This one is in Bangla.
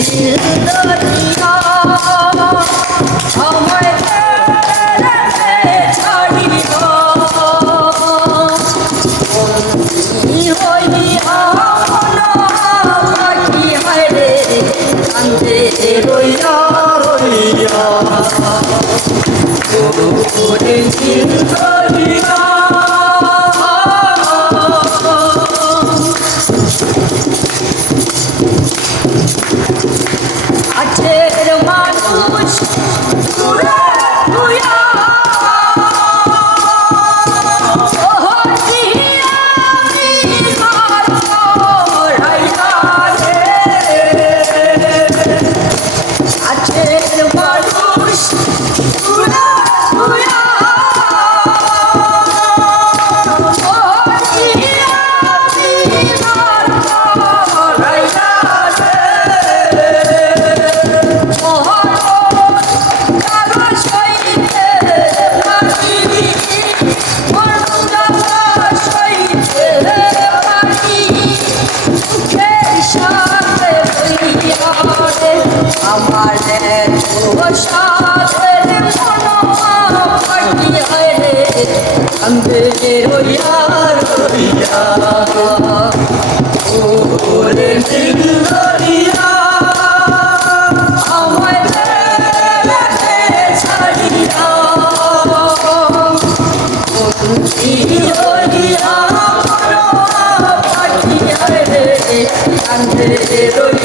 দরিয়া সময় রইয়া রইয়া ওরে জিন্দরিয়া আজের মানুষ পুরা পুয়া আমার সাদের মনে রইয়া রইয়া ওরে জিন্দরিয়া আমায় ছাড়িয়া রইয়া পাঠিয়ে রে কান্দে রইয়া